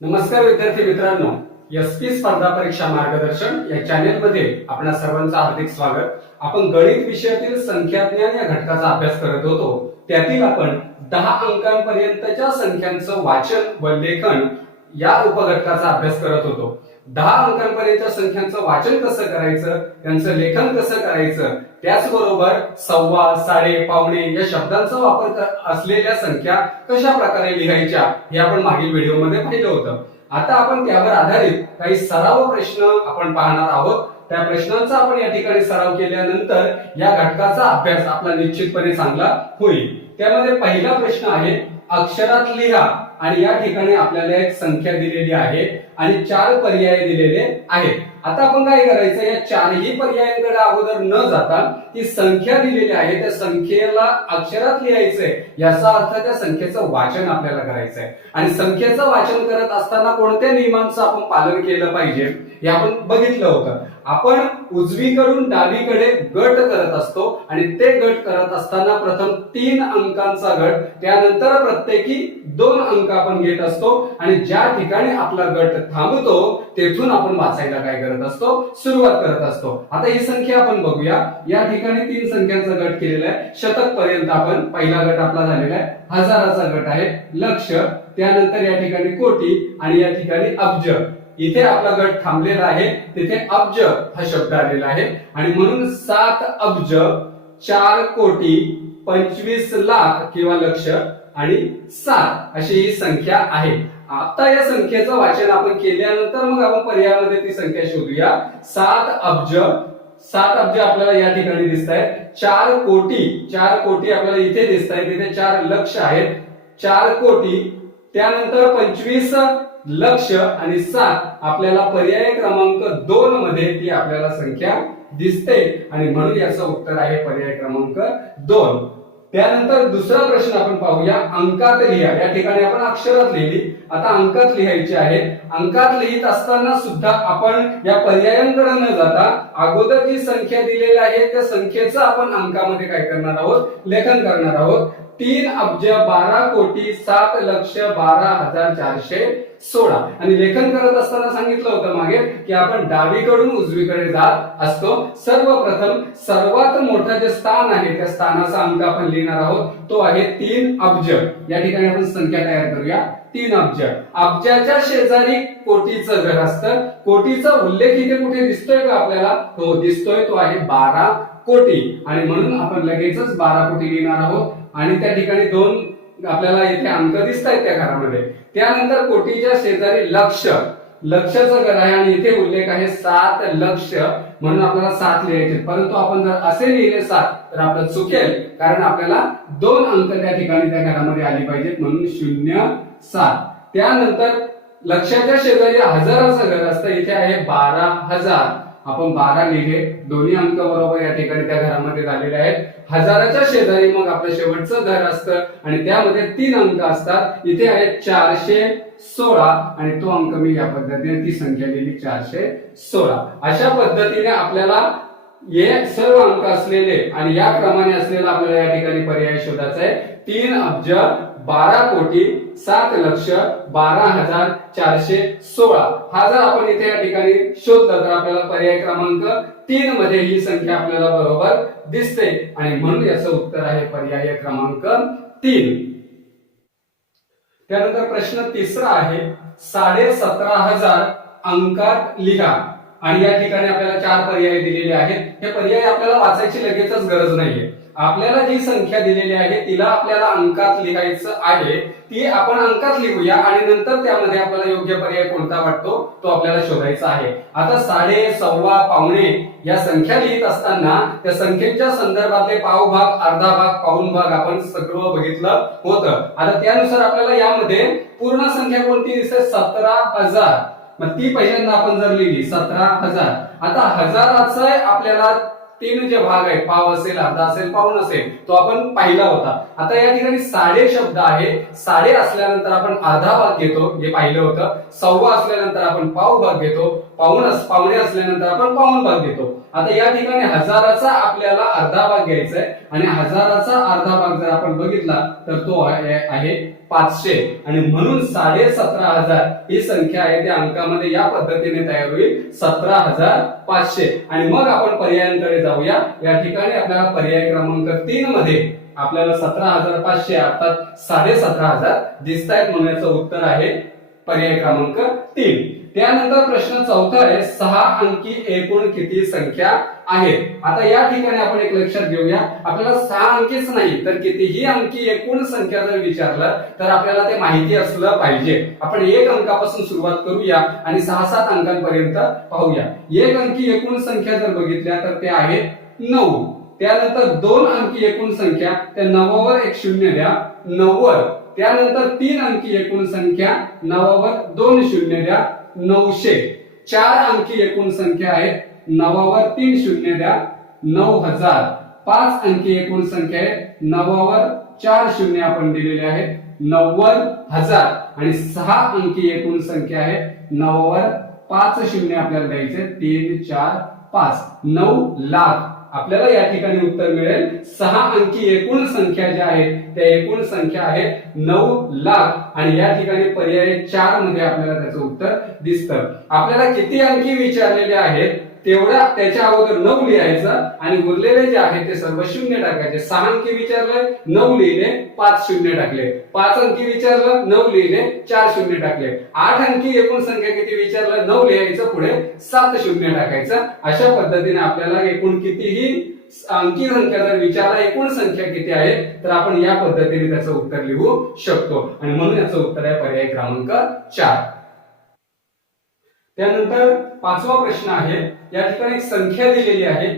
नमस्कार विद्यार्थी मित्रांनो, एसपी स्पर्धा परीक्षा मार्गदर्शन या चॅनेल मध्ये आपणा सर्वांचं हार्दिक स्वागत। आपण गणित विषयातील संख्याज्ञान या घटकाचा अभ्यास करत होतो। त्यातील आपण 10 अंकांपर्यंतच्या संख्यांचं वाचन व लेखन या उपघटकाचा अभ्यास करत होतो। 10 अंकांपर्यंतच्या संख्यांचं वाचन कसं करायचं, त्यांचं लेखन कसं करायचं, त्याचबरोबर सव्वा, साडे, पावणे या शब्दांचा वापर असलेल्या संख्या कशा प्रकारे लिहायच्या हे आपण मागील व्हिडिओमध्ये पाहिलं होतं। आता आपण त्यावर आधारित काही सराव प्रश्न आपण पाहणार आहोत। त्या प्रश्नांचा आपण या ठिकाणी सराव केल्यानंतर या घटकाचा अभ्यास आपला निश्चितपणे चांगला होईल। त्यामध्ये पहिला प्रश्न आहे, अक्षरात लिहा आणि या ठिकाणी आपल्याला एक संख्या दिलेली आहे आणि 4 पर्याय दिलेले आहेत। आता आपण काय करायचं, या 4ही पर्यायांकडे अगोदर न जाता ती संख्या दिलेली आहे त्या संख्येला अक्षरात लिहायचंय, याचा अर्थ त्या संख्येचं वाचन आपल्याला करायचंय। आणि संख्येचं वाचन करत असताना कोणत्या नियमांचं आपण पालन केलं पाहिजे हे आपण बघितलं होतं। आपण उजवीकडून डावीकडे गट करत असतो आणि ते गट करत असताना प्रथम 3 अंकांचा गट, त्यानंतर प्रत्येकी 2 अंक आपण घेत असतो आणि ज्या ठिकाणी आपला गट थांबतो तेथून आपण वाचायला काय करत असतो, सुरुवात करत असतो। आता ही संख्या आपण बघूया। या ठिकाणी 3 संख्यांचा गट केलेला आहे। शतक पर्यंत आपण पहिला गट आपला झालेला आहे, हजाराचा गट आहे, लक्ष, त्यानंतर या ठिकाणी कोटी आणि या ठिकाणी अब्ज। इथे आपला गट थांबलेला आहे, तिथे अब्ज हा शब्द आलेला आहे आणि म्हणून 7 अब्ज 4 कोटी 25 लाख किंवा लक्ष आणि 7 अशी ही संख्या आहे। आता या संख्येचं वाचन आपण केल्यानंतर मग आपण पर्यायामध्ये ती संख्या शोधूया। 7 अब्ज आपल्याला या ठिकाणी दिसत आहेत, 4 कोटी आपल्याला इथे दिसत आहेत, तिथे 4 लक्ष आहेत, 4 कोटी, त्यानंतर 25 लक्ष आणि 7 आपल्याला पर्याय क्रमांक 2 मध्ये ती आपल्याला संख्या दिसते आणि म्हणून याचं उत्तर आहे पर्याय क्रमांक 2। त्यानंतर दुसरा प्रश्न आपण पाहूया, अंकात लिहा। या ठिकाणी आपण अक्षरात लिहिली, आता अंकात लिहायची आहे। अंकात लिहित असताना सुद्धा आपण या पर्यायांकडे न जाता अगोदर जी संख्या दिलेली आहे त्या संख्येचं आपण अंकामध्ये काय करणार आहोत, लेखन करणार आहोत। 3 अब्ज 12 कोटी 7 लक्ष 12,416 आणि लेखन करत असताना सांगितलं होतं मागे की आपण डावीकडून उजवीकडे जात असतो। सर्वप्रथम सर्वात मोठं जे स्थान आहे त्या स्थानाचा अंक आपण लिहिणार आहोत, तो आहे 3 अब्ज। या ठिकाणी आपण संख्या तयार करूया, 3 अब्ज। अब्जाच्या शेजारी कोटीचं घर असतं, कोटीचा उल्लेख इथे कुठे दिसतोय का आपल्याला, तो दिसतोय, तो आहे 12 कोटी आणि म्हणून आपण लगेचच 12 कोटी लिहिणार आहोत आणि त्या ठिकाणी 2 आपल्याला इथे अंक दिसतायत त्या घरामध्ये। त्यानंतर कोटीच्या शेजारी लक्षाचं घर आहे आणि इथे उल्लेख आहे 7 लक्ष, म्हणून आपल्याला 7 लिहायचे, परंतु आपण जर असे लिहिले 7 तर आपलं चुकेल, कारण आपल्याला 2 अंक त्या ठिकाणी त्या घरामध्ये आली पाहिजेत, म्हणून 0 7। त्यानंतर लक्षाच्या शेजारी हजाराचं घर असतं, इथे आहे 12,000, आपण 12 लिहिले, दोन्ही अंक बरोबर या ठिकाणी त्या घरामध्ये झालेले आहेत। हजाराच्या शेजारी मग आपलं शेवटचं घर असतं आणि त्यामध्ये 3 अंक असतात, इथे आहे 416 आणि तो अंक मी या पद्धतीने ती संख्या लिहिली 416। अशा पद्धतीने आपल्याला हे सर्व अंक असलेले आणि या क्रमाने असलेला आपल्याला या ठिकाणी पर्याय शोधायचा आहे। 3 अब्ज 12 कोटी 7 लक्ष 12,416 हा जर आपण इथे या ठिकाणी शोधलं तर आपल्याला पर्याय क्रमांक 3 मध्ये ही संख्या आपल्याला बरोबर दिसते आणि म्हणून याचं उत्तर आहे पर्याय क्रमांक 3। त्यानंतर प्रश्न तिसरा आहे, 17,500 अंकात लिहा आणि या ठिकाणी आपल्याला 4 पर्याय दिलेले आहेत। हे पर्याय आपल्याला वाचायची लगेचच गरज नाहीये। आपल्याला जी संख्या दिलेली आहे तिला आपल्याला अंकात लिहायचं आहे, ती आपण अंकात लिहूया आणि नंतर त्यामध्ये आपल्याला योग्य पर्याय कोणता वाटतो तो आपल्याला शोधायचा आहे। आता साडे, सव्वा, पावणे या संख्या लिहित असताना त्या संख्येच्या संदर्भातले पावभाग, अर्धा भाग, पाऊण भाग आपण सगळं बघितलं होतं। आता त्यानुसार आपल्याला यामध्ये पूर्ण संख्या कोणती दिसते, 17,000, मग ती पहिल्यांदा आपण जर लिहिली 17,000। आता हजाराचा आपल्याला 3 जे भाग आहे, पाव असेल, अर्धा असेल, पाऊण असेल, तो आपण पाहिला होता। आता या ठिकाणी साडे शब्द आहे, साडे असल्यानंतर आपण अर्धा भाग घेतो, हे पाहिलं होतं। सव्वा असल्यानंतर आपण पाव भाग घेतो, पावणे असल्यानंतर आपण पाऊण भाग घेतो. आता या ठिकाणी हजाराचा आपल्याला अर्धा भाग घ्यायचा आहे आणि हजाराचा अर्धा भाग जर आपण बघितला तर तो आहे 500 आणि म्हणून 17,500 ही संख्या आहे त्या अंकामध्ये या पद्धतीने तयार होईल 17,500. आणि मग आपण पर्यायांकडे जाऊया. या ठिकाणी आपल्याला पर्याय क्रमांक 3 मध्ये आपल्याला 17,500 अर्थात 17,500 दिसत आहेत म्हणून याचं उत्तर आहे पर्याय क्रमांक 3. त्यानंतर प्रश्न चौथा आहे 6 अंकी एकूण किती संख्या आहेत. आता या ठिकाणी आपण एक लक्षात घेऊया, आपल्याला 6 अंकीच नाही तर कितीही अंकी एकूण संख्या जर विचारलं तर आपल्याला ते माहिती असलं पाहिजे. आपण 1 अंकापासून सुरुवात करूया आणि 6-7 अंकांपर्यंत पाहूया. 1 अंकी एकूण संख्या जर बघितल्या तर ते आहेत 9. त्यानंतर 2 अंकी एकूण संख्या त्या 9 वर एक शून्य द्या 90. त्यानंतर 3 अंकी एकूण संख्या 9 वर 2 शून्य द्या 900. 4 अंकी एकूण संख्या आहेत 9 वर 3 शून्य द्या 9000. 5 अंकी एकूण संख्या आहे 9 वर 4 शून्य आपण दिलेले आहेत 90,000. आणि 6 अंकी एकूण संख्या आहे 9 वर 5 शून्य आपल्याला द्यायचे 3 4 5 9 लाख. आपल्याला या ठिकाणी उत्तर मिळेल 6 अंकी एकूण संख्या ज्या आहेत त्या एकूण संख्या आहेत 9 लाख आणि या ठिकाणी पर्याय 4 मध्ये आपल्याला त्याचं उत्तर दिसतं. आपल्याला किती अंकी विचारलेले आहेत तेवढा त्याच्या अगोदर 9 लिहायचं आणि उरलेले जे आहे ते सर्व शून्य टाकायचे. 6 अंकी विचारलं 9 लिहिले 5 शून्य टाकले. 5 अंकी विचारलं 9 लिहिले 4 शून्य टाकले. 8 अंकी एकूण संख्या किती विचारलं 9 लिहायचं पुढे 7 शून्य टाकायचं. अशा पद्धतीने आपल्याला एकूण कितीही अंकी संख्या जर विचारला एकूण संख्या किती आहे तर आपण या पद्धतीने त्याचं उत्तर लिहू शकतो आणि म्हणून याचं उत्तर आहे पर्याय क्रमांक 4. त्यानंतर 5वा प्रश्न आहे. या ठिकाणी एक संख्या दिलेली आहे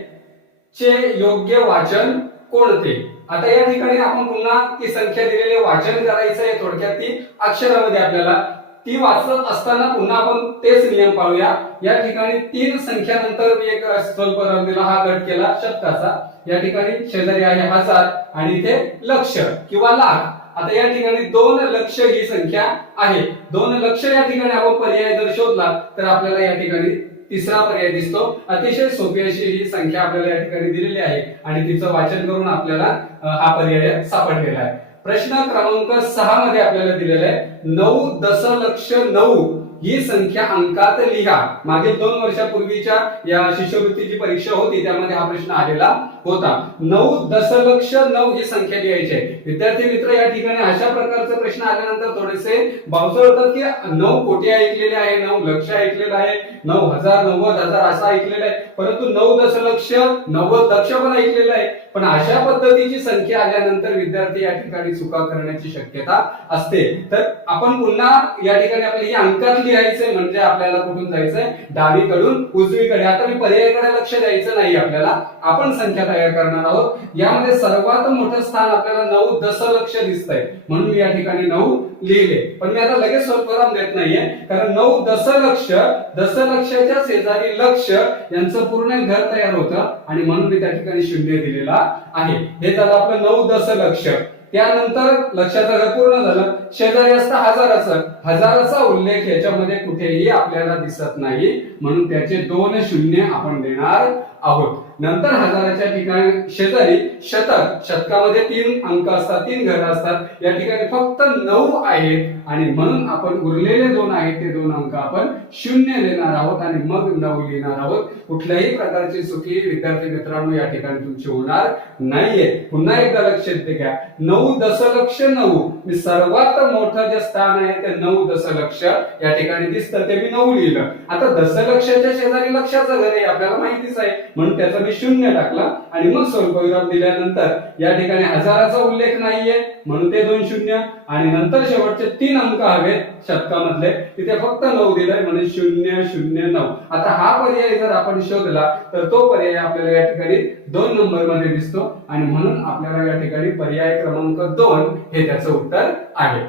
चे योग्य वाचन कोणते. आता या ठिकाणी आपण पुन्हा ती संख्या दिलेले वाचन करायचं आहे. थोडक्यात ती अक्षरामध्ये आपल्याला ती वाचत असताना पुन्हा आपण तेच नियम पाळूया. या ठिकाणी 3 संख्यानंतर मी एक स्वल्पविराम दिला, हा गट केला शतकाचा. या ठिकाणी शेजारी आहे 1000 आणि इथे लक्ष किंवा लाख. आता या ठिकाणी 2 लक्ष ही संख्या आहे. 2 लक्ष या ठिकाणी आपण पर्याय जर शोधला तर आपल्याला या ठिकाणी तिसरा पर्याय दिसतो. अतिशय सोपी अशी ही संख्या आपल्याला या ठिकाणी दिलेली आहे आणि तिचं वाचन करून आपल्याला हा पर्याय सापडलेला आहे. प्रश्न क्रमांक 6 मध्ये आपल्याला दिलेला आहे 9 दशलक्ष 9 ही संख्या अंकात लिहा. मागील 2 वर्षापूर्वीच्या या शिष्यवृत्तीची परीक्षा होती त्यामध्ये हा प्रश्न आलेला होता. 9 दशलक्ष 9 ही संख्या लिहायची आहे. विद्यार्थी मित्र या ठिकाणी अशा प्रकारचे प्रश्न आल्यानंतर थोडेसे बावचळतात की 9 कोटी ऐकलेले आहे, 9 लक्ष ऐकलेलं आहे, 9,000 90,000 असं ऐकलेलं आहे, परंतु 9 दशलक्ष 90 लक्ष पण ऐकलेलं आहे. पण अशा पद्धतीची संख्या आल्यानंतर विद्यार्थी या ठिकाणी चुका करण्याची शक्यता असते. तर आपण पुन्हा या ठिकाणी आपल्याला ही अंकात लिहायचंय म्हणजे आपल्याला कुठून जायचंय डावीकडून उजवीकडे. आता मी पर्यायाकडे लक्ष द्यायचं नाही आपल्याला, आपण संख्या तयार करणार आहोत. यामध्ये सर्वात मोठं स्थान आपल्याला 9 दशलक्ष दिसतंय म्हणून मी या ठिकाणी 9 लिहिले. पण मी आता लगेच स्वल्पविराम देत नाहीये कारण 9 दशलक्ष दशलक्षाच्या शेजारी लक्ष यांचं पूर्ण घर तयार होतं आणि म्हणून मी त्या ठिकाणी शून्य दिलेला आहे. हे झालं आपलं 9 दशलक्ष. त्यानंतर लक्षाचं घर पूर्ण झालं. शेजारी असतं हजाराचं. हजाराचा उल्लेख याच्यामध्ये कुठेही आपल्याला दिसत नाही म्हणून त्याचे 2 शून्य आपण देणार आहोत. नंतर हजाराच्या ठिकाणी शेजारी शतक. शतकामध्ये 3 अंक असतात, 3 घरं असतात. या ठिकाणी फक्त 9 आहेत आणि म्हणून आपण उरलेले 2 आहेत ते 2 अंक आपण शून्य देणार आहोत आणि मग 9 लिहिणार आहोत. कुठल्याही प्रकारची चुकी विद्यार्थी मित्रांनो या ठिकाणी तुमची होणार नाहीये. पुन्हा एकदा लक्षात घ्या 9 दशलक्ष 9 मी सर्वात मोठं जे स्थान आहे ते 9 दशलक्ष या ठिकाणी दिसतं ते मी 9 लिहिलं. आता दशलक्षाच्या शेजारी लक्षाचं घर आहे आपल्याला माहितीच आहे म्हणून त्याचा मी शून्य टाकला आणि मग स्वल्पविराम दिल्यानंतर या ठिकाणी हजाराचा उल्लेख नाहीये म्हणून ते 2 शून्य आणि नंतर शेवटचे 3 अंक हवेत शतकामधले तिथे फक्त 9 दिलाय म्हणून 009. आता हा पर्याय जर आपण शोधला तर तो पर्याय आपल्याला या ठिकाणी 2 नंबर मध्ये दिसतो आणि म्हणून आपल्याला या ठिकाणी पर्याय क्रमांक 2 हे त्याचं उत्तर आहे.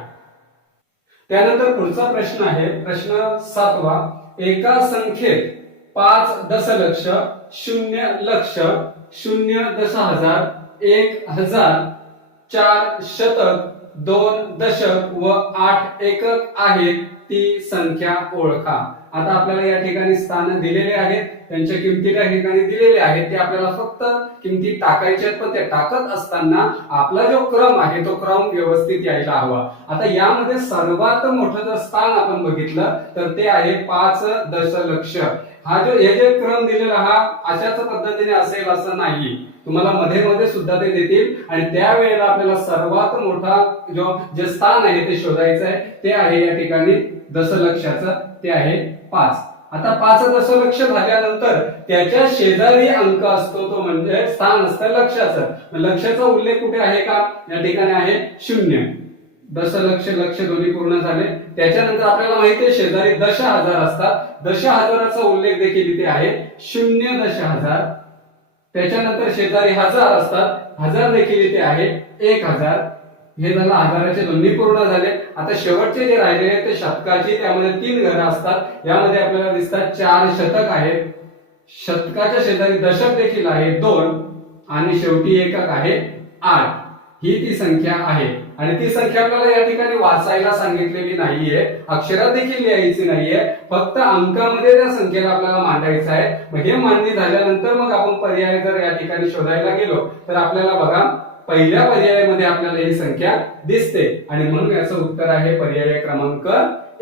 त्यानंतर पुढचा प्रश्न आहे प्रश्न 7वा. एका संख्येत 5 दशलक्ष 0 लक्ष 0 दशहजार 1,000 4 शतक 2 दशक व 8 एकक आहेत ती संख्या ओळखा. आता आपल्याला या ठिकाणी स्थान दिलेले आहेत, त्यांच्या किमती त्या ठिकाणी दिलेल्या आहेत, ते आपल्याला फक्त किमती टाकायच्या आहेत, पण ते टाकत असताना आपला जो क्रम आहे तो क्रम व्यवस्थित यायला हवा. आता यामध्ये सर्वात मोठं जर स्थान आपण बघितलं तर ते आहे 5 दशलक्ष. हा जो हे जे क्रम दिलेला हा अशाच पद्धतीने असेल असं नाही, तुम्हाला मध्ये मध्ये सुद्धा ते देतील आणि त्यावेळेला आपल्याला सर्वात मोठा जे स्थान आहे ते शोधायचं आहे. ते आहे या ठिकाणी दशलक्षाचं, ते आहे 5. आता 5 दशलक्ष झाल्यानंतर त्याच्या शेजारी अंक असतो तो म्हणजे स्थान असतं लक्षाचं. लक्षाचा उल्लेख कुठे आहे का? या ठिकाणी आहे 0. दशलक्ष लक्ष दोन्ही पूर्ण झाले. त्याच्यानंतर आपल्याला माहिती आहे शेजारी दशहजार असतात, दशहजाराचा उल्लेख देखील इथे आहे 0.1000. त्याच्यानंतर शेजारी हजार असतात, हजार देखील इथे आहे 1000. हे झालं हजाराचे दोन्ही पूर्ण झाले. आता शेवटचे जे राहिले ते शतकाचे, त्यामध्ये 3 घरं असतात. यामध्ये आपल्याला दिसतात 4 शतक आहेत, शतकाच्या शेजारी दशक देखील आहे 2 आणि शेवटी एकक आहे 8. ही ती संख्या आहे आणि ती संख्या आपल्याला या ठिकाणी वाचायला सांगितलेली नाहीये, अक्षरात देखील लिहायची नाहीये, फक्त अंकामध्ये त्या संख्येला आपल्याला मांडायचं आहे. मग हे मांडणी झाल्यानंतर मग आपण पर्याय जर या ठिकाणी शोधायला गेलो तर आपल्याला बघा पहिल्या पर्यायामध्ये आपल्याला ही संख्या दिसते आणि म्हणून याचं उत्तर आहे पर्याय क्रमांक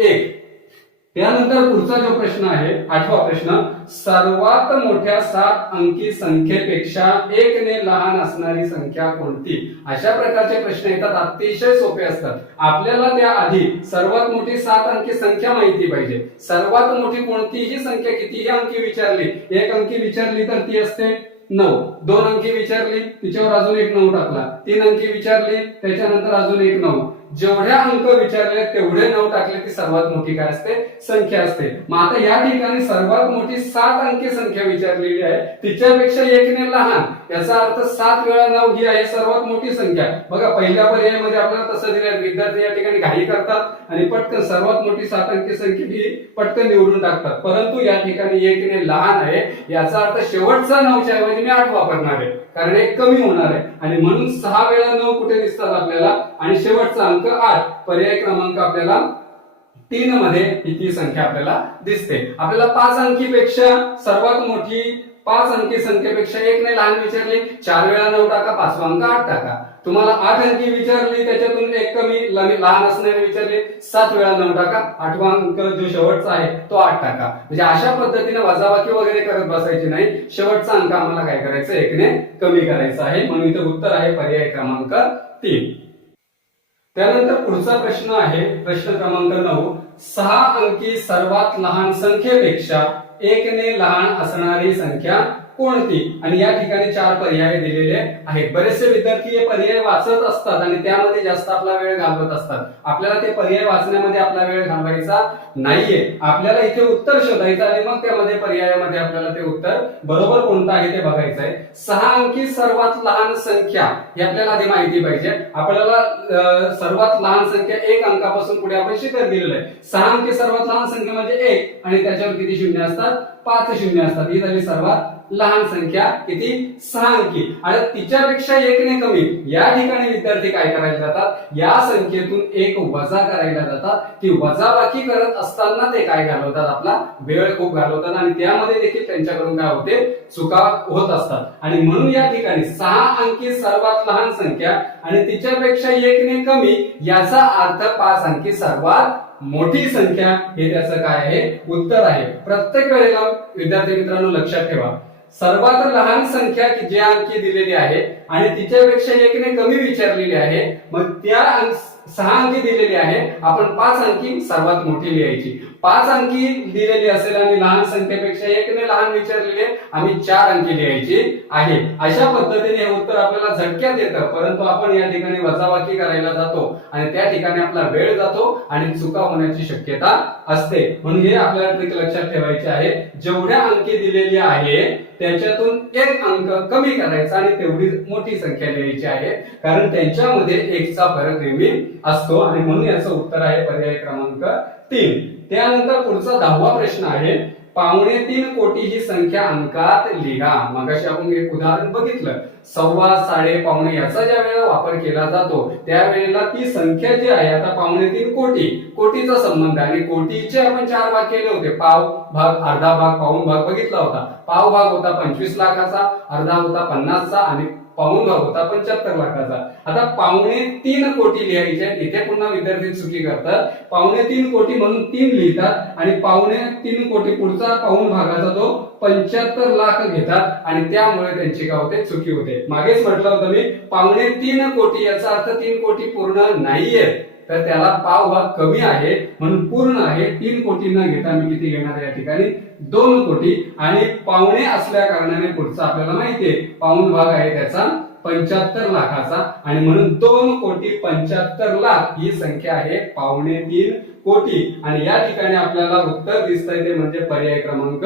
1. त्यानंतर पुढचा जो प्रश्न आहे 8वा प्रश्न, सर्वात मोठ्या 7 अंकी संख्येपेक्षा 1 ने लहान असणारी संख्या कोणती? अशा प्रकारचे प्रश्न येतात, अतिशय सोपे असतात. आपल्याला त्या आधी सर्वात मोठी 7 अंकी संख्या माहिती पाहिजे. सर्वात मोठी कोणतीही संख्या कितीही अंकी विचारली, 1 अंकी विचारली तर ती असते 9, 2 अंकी विचारली तिच्यावर अजून एक 9 टाकला, 3 अंकी विचारली त्याच्यानंतर अजून एक 9, जेवढ्या अंक विचारले तेवढे 9 टाकले ती सर्वात मोठी काय असते? संख्या असते. मग आता या ठिकाणी सर्वात मोठी 7 अंकी संख्या विचारलेली आहे, तिच्यापेक्षा 1 ने लहान, याचा अर्थ 7 वेळा 9 ही आहे सर्वात मोठी संख्या. बघा पहिल्या पर्यायामध्ये आपल्याला तसं दिलं, विद्यार्थी या ठिकाणी घाई करतात आणि पटकन सर्वात मोठी 7 अंकी संख्या ही पटकन निवडून टाकतात, परंतु या ठिकाणी 1 ने लहान आहे, याचा अर्थ शेवटचा 9च्या ऐवजी मी 8 वापरणार आहे, कारण 1 कमी होणार आहे आणि म्हणून 6 वेळा 9 कुठे दिसतात आपल्याला आणि शेवटचा अंक 8. पर्याय क्रमांक आपल्याला 3 मध्ये ही संख्या आपल्याला दिसते. आपल्याला 5 अंकीपेक्षा सर्वात मोठी 5 अंकी संख्येपेक्षा 1 ने लहान विचारली, 4 वेळा 9 टाका, 5वा अंक 8 टाका. तुम्हाला 8 अंकी विचारली, त्याच्यातून 1 कमी लहान असणारे विचारले, 7 वेळा 9 टाका, 8वा अंक जो शेवटचा आहे तो 8 टाका. म्हणजे अशा पद्धतीने वजाबाकी वगैरे करत बसायची नाही, शेवटचा अंक आम्हाला काय करायचं? 1 ने कमी करायचा आहे, म्हणून इथे उत्तर आहे पर्याय क्रमांक 3. त्यानंतर पुढचा प्रश्न आहे प्रश्न क्रमांक 9, 6 अंकी सर्वात लहान संख्येपेक्षा 1 ने लहान असणारी संख्या कोणती? आणि या ठिकाणी 4 पर्याय दिलेले आहेत. बरेचसे विद्यार्थी हे पर्याय वाचत असतात आणि त्यामध्ये जास्त आपला वेळ घालवत असतात. आपल्याला ते पर्याय वाचण्यामध्ये आपला वेळ घालवायचा नाहीये, आपल्याला इथे उत्तर शोधायचं आणि मग त्यामध्ये पर्यायामध्ये आपल्याला ते उत्तर बरोबर कोणतं आहे ते बघायचं आहे. 6 अंकी सर्वात लहान संख्या ही आपल्याला आधी माहिती पाहिजे. आपल्याला सर्वात लहान संख्या 1 अंकापासून पुढे आपण शिकत गेलेलो आहे. 6 अंकी सर्वात लहान संख्या म्हणजे 1 आणि त्याच्यावर किती शून्य असतात? 5 शून्य असतात. ही झाली सर्वात लहान संख्या, किती? 6 अंकी. आणि तिच्यापेक्षा 1 ने कमी, या ठिकाणी विद्यार्थी काय करायला जातात? या संख्येतून 1 वजा करायला जातात. ती वजाबाकी करत असताना ते काय घालवतात? आपला वेळ खूप घालवतात आणि त्यामध्ये देखील त्यांच्याकडून काय होते? चुका होत असतात. आणि म्हणून या ठिकाणी 6 अंकी सर्वात लहान संख्या आणि तिच्यापेक्षा 1 ने कमी, याचा अर्थ 5 अंकी सर्वात मोठी संख्या, हे त्याचं काय आहे? उत्तर आहे. प्रत्येक वेळेला विद्यार्थी मित्रांनो लक्षात ठेवा, सर्वात लहान संख्या जी अंकी दिलेली आहे आणि तिच्यापेक्षा 1 ने कमी विचारलेली आहे, मग त्या 6 अंकी दिलेली आहे, आपण 5 अंकी सर्वात मोठी लिहायची. 5 अंकी दिलेली असेल आणि लहान संख्येपेक्षा 1 ने लहान विचारलेले, आम्ही 4 अंकी लिहायची आहे. अशा पद्धतीने हे उत्तर आपल्याला झटक्यात येतं, परंतु आपण या ठिकाणी वजाबाकी करायला जातो आणि त्या ठिकाणी आपला वेळ जातो आणि चुका होण्याची शक्यता असते. म्हणून हे आपल्याला ट्रिक लक्षात ठेवायची आहे. जेवढ्या अंकी दिलेली आहे त्याच्यातून 1 अंक कमी करायचा आणि तेवढी मोठी संख्या लिहायची आहे, कारण त्यांच्यामध्ये 1 चा फरक नेहमी असतो आणि म्हणून याचं उत्तर आहे पर्याय क्रमांक 3. त्यानंतर पुढचा 10वा प्रश्न आहे, 3.25 कोटी ही संख्या अंकात लिहा. मगाशी आपण एक उदाहरण बघितलं, सव्वा, साडे, पावणे याचा ज्या वेळेला वापर केला जातो त्यावेळेला ती संख्या जी आहे, आता 3.25 कोटी, कोटीचा संबंध आणि कोटीचे आपण 4 भाग केले होते. पाव भाग, अर्धा भाग, पाऊण भाग बघितला होता. पाव भाग होता 25 लाखाचा, अर्धा होता 50चा आणि पाऊण भाग होता 75 लाखाचा. आता 3.25 कोटी लिहायचे. इथे पुन्हा विद्यार्थी चुकी करतात. 3.25 कोटी म्हणून 3 लिहितात आणि 3.25 कोटी पुढचा पाऊण भागाचा तो 75 लाख घेतात आणि त्यामुळे त्यांची काय होते, चुकी होते. मागेच म्हटलं होतं मी 3.25 कोटी याचा अर्थ 3 कोटी पूर्ण नाहीये, तर त्याला पाव भाग कमी आहे म्हणून पूर्ण आहे. 3 कोटी न घेता मी किती घेणार आहे या ठिकाणी, 2 कोटी. आणि पावणे असल्या कारणाने पुढचा आपल्याला माहितीये पाऊण भाग आहे त्याचा 75 लाखाचा आणि म्हणून 2,75,00,000 ही संख्या आहे 3.25 कोटी. आणि या ठिकाणी आपल्याला उत्तर दिसतंय ते म्हणजे पर्याय क्रमांक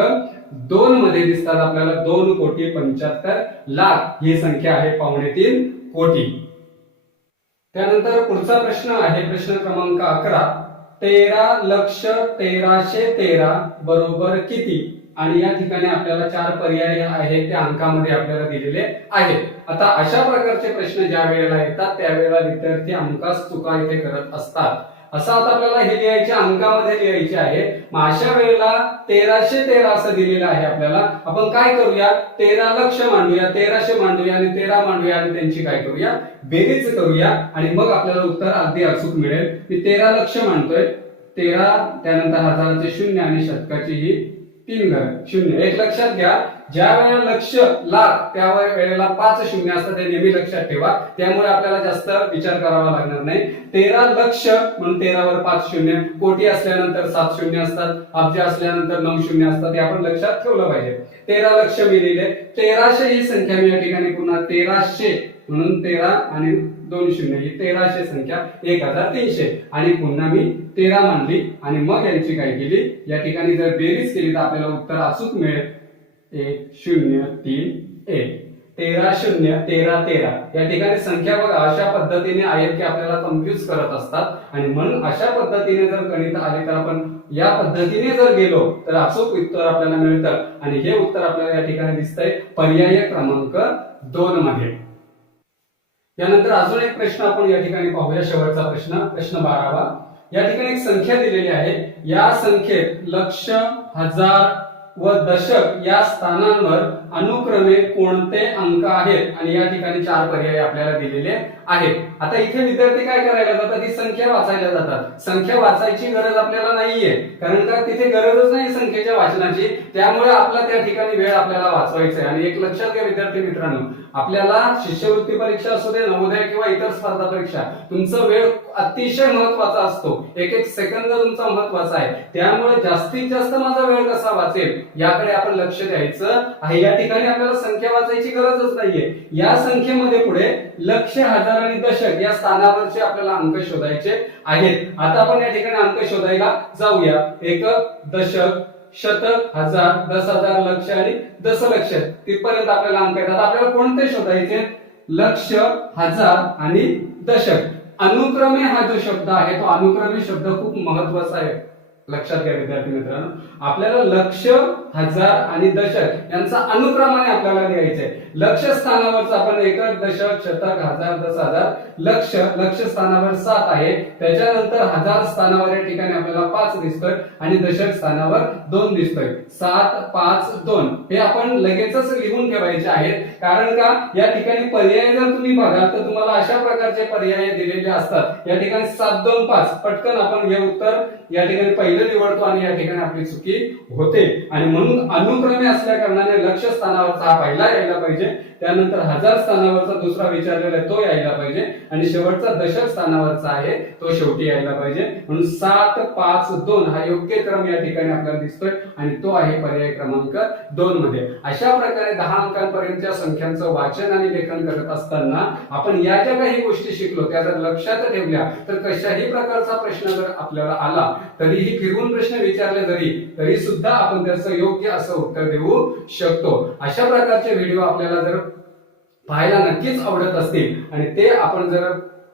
2 मध्ये दिसतात आपल्याला 2,75,00,000 ही संख्या आहे 3.25 कोटी. त्यानंतर पुढचा प्रश्न आहे प्रश्न क्रमांक 11. 13,13,13 बरोबर किती? आणि या ठिकाणी आपल्याला 4 पर्याय आहेत ते अंकामध्ये आपल्याला दिलेले आहेत. आता अशा प्रकारचे प्रश्न ज्या वेळेला येतात त्यावेळेला विद्यार्थी अंकास चुका इथे करत असतात. असं आता आपल्याला हे लिहायचे अंकामध्ये लिहायचे आहे. मग अशा वेळेला 1313 असं दिलेलं आहे आपल्याला. आपण काय करूया, 13 लक्ष मांडूया, 1300 मांडूया आणि 13 मांडूया आणि त्यांची काय करूया, बेरीज करूया आणि मग आपल्याला उत्तर अगदी अचूक मिळेल. मी 13 लक्ष मांडतोय, 13 त्यानंतर हजाराचे 0 आणि शतकाची ही 3 घरं 0. एक लक्षात घ्या, ज्या वेळेला लक्ष, लाख त्या वेळेला 5 शून्य असतात, ते नेहमी लक्षात ठेवा. त्यामुळे आपल्याला जास्त विचार करावा लागणार नाही. 13 लक्ष म्हणून 13 वर 5 शून्य, कोटी असल्यानंतर 7 शून्य असतात, अब्ज असल्यानंतर 9 शून्य असतात, हे आपण लक्षात ठेवलं पाहिजे. 13 लक्ष मी लिहिले. 1300 ही संख्या मी या ठिकाणी पुन्हा 1300 म्हणून 13 आणि 2 शून्य ही 1300 संख्या 1300 आणि पुन्हा मी 13 मांडली आणि मग यांची काय केली, या ठिकाणी जर बेरीज केली तर आपल्याला उत्तर अचूक मिळेल 1031. 13 0 13 13 या ठिकाणी संख्या बघा अशा पद्धतीने आहेत की आपल्याला कन्फ्युज करत असतात आणि म्हणून अशा पद्धतीने जर गणित आले तर आपण या पद्धतीने जर गेलो तर अचूक उत्तर आपल्याला मिळतं आणि हे उत्तर आपल्याला या ठिकाणी दिसतंय पर्याय क्रमांक 2 मध्ये. यानंतर अजून एक प्रश्न आपण या ठिकाणी पाहूया, शेवटचा प्रश्न, प्रश्न 12वा. या ठिकाणी एक संख्या दिलेली आहे. या संख्येत लक्ष, हजार व दशक या स्थानांवर अनुक्रमे कोणते अंक आहेत आणि या ठिकाणी 4 पर्याय आपल्याला दिलेले आहेत. आता इथे विद्यार्थी काय करायला जातात, ती संख्या वाचायला जातात. संख्या वाचायची गरज आपल्याला नाहीये, कारण का तिथे गरजच नाही संख्येच्या वाचनाची. त्यामुळे आपला त्या ठिकाणी वेळ आपल्याला वाचवायचा आहे. आणि एक लक्षात घ्या विद्यार्थी मित्रांनो, आपल्याला शिष्यवृत्ती परीक्षा असू दे, नवोदय किंवा इतर स्पर्धा परीक्षा, तुमचा वेळ अतिशय महत्वाचा असतो. एक एक सेकंद तुमचा महत्वाचा आहे. त्यामुळे जास्तीत जास्त माझा वेळ कसा वाचेल याकडे आपण लक्ष द्यायचं आहे. या ठिकाणी आपल्याला संख्या वाचायची गरजच नाहीये. या संख्येमध्ये पुढे लक्ष, हजार आणि दशक या स्थानावरचे आपल्याला अंक शोधायचे आहेत. आता आपण या ठिकाणी अंक शोधायला जाऊया. एकक, दशक, शतक, हजार, 10,000, लक्ष आणि दशलक्ष तिथपर्यंत आपल्याला अंक आहेत. आता आपल्याला कोणते शोधायचे, लक्ष, हजार आणि दशक. अनुक्रमे हा जो शब्द आहे तो अनुक्रमे शब्द खूप महत्वाचा आहे. लक्षात घ्या विद्यार्थी मित्रांनो, आपल्याला लक्ष, हजार आणि दशक यांचा अनुक्रमाने आपल्याला लिहायचंय. लक्ष स्थानावरचा आपण एकक, दशक, शतक, हजार, 10,000, लक्ष, लक्ष स्थानावर 7 आहे. त्याच्यानंतर हजार स्थानावर या ठिकाणी आपल्याला 5 दिसतोय आणि दशक स्थानावर 2 दिसतोय. 7 5 2 हे आपण लगेचच लिहून ठेवायचे आहेत. कारण का, या ठिकाणी पर्याय जर तुम्ही बघाल तर तुम्हाला अशा प्रकारचे पर्याय दिलेले असतात. या ठिकाणी 7 2 5 पटकन आपण हे उत्तर या ठिकाणी पहिलं निवडतो आणि या ठिकाणी आपली चुकी होते. आणि म्हणून अनुक्रमे असल्या कारणाने लक्ष स्थानावरचा हा पहिला यायला पाहिजे, त्यानंतर हजार स्थानावरचा दुसरा विचारलेला तो यायला पाहिजे आणि शेवटचा दशक स्थानावरचा आहे तो शेवटी यायला पाहिजे. म्हणून 7 5 2 हा योग्य क्रम या ठिकाणी आपल्याला दिसतोय आणि तो आहे पर्याय क्रमांक 2 मध्ये. अशा प्रकारे 10 अंकांपर्यंतच्या संख्यांचं वाचन आणि लेखन करत असताना आपण या ज्या काही गोष्टी शिकलो त्या जर लक्षात ठेवल्या तर कशाही प्रकारचा प्रश्न जर आपल्याला आला तरीही फिरवून प्रश्न विचारले तरी सुद्धा आपण त्याचं योग्य असं उत्तर देऊ शकतो. अशा प्रकारचे व्हिडिओ आपल्याला जर पाहायला नक्कीच आवडत असतील आणि ते आपण जर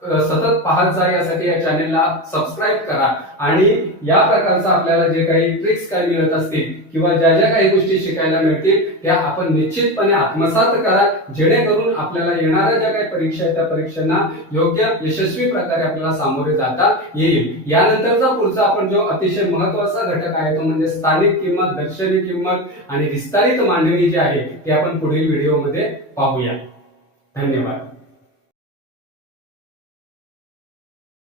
सतत पाहत जा, यासाठी या चॅनेलला सबस्क्राईब करा आणि या प्रकारचा आपल्याला जे काही ट्रिक्स काय मिळत असतील किंवा ज्या ज्या काही गोष्टी शिकायला मिळतील त्या आपण निश्चितपणे आत्मसात करा, जेणेकरून आपल्याला येणाऱ्या ज्या काही परीक्षा आहेत त्या परीक्षांना योग्य यशस्वी प्रकारे आपल्याला सामोरे जाता येईल. यानंतरचा पुढचा आपण जो अतिशय महत्वाचा घटक आहे तो म्हणजे स्थानिक किंमत, दर्शनी किंमत आणि विस्तारित मांडणी जी आहे ती आपण पुढील व्हिडिओमध्ये पाहूया. धन्यवाद.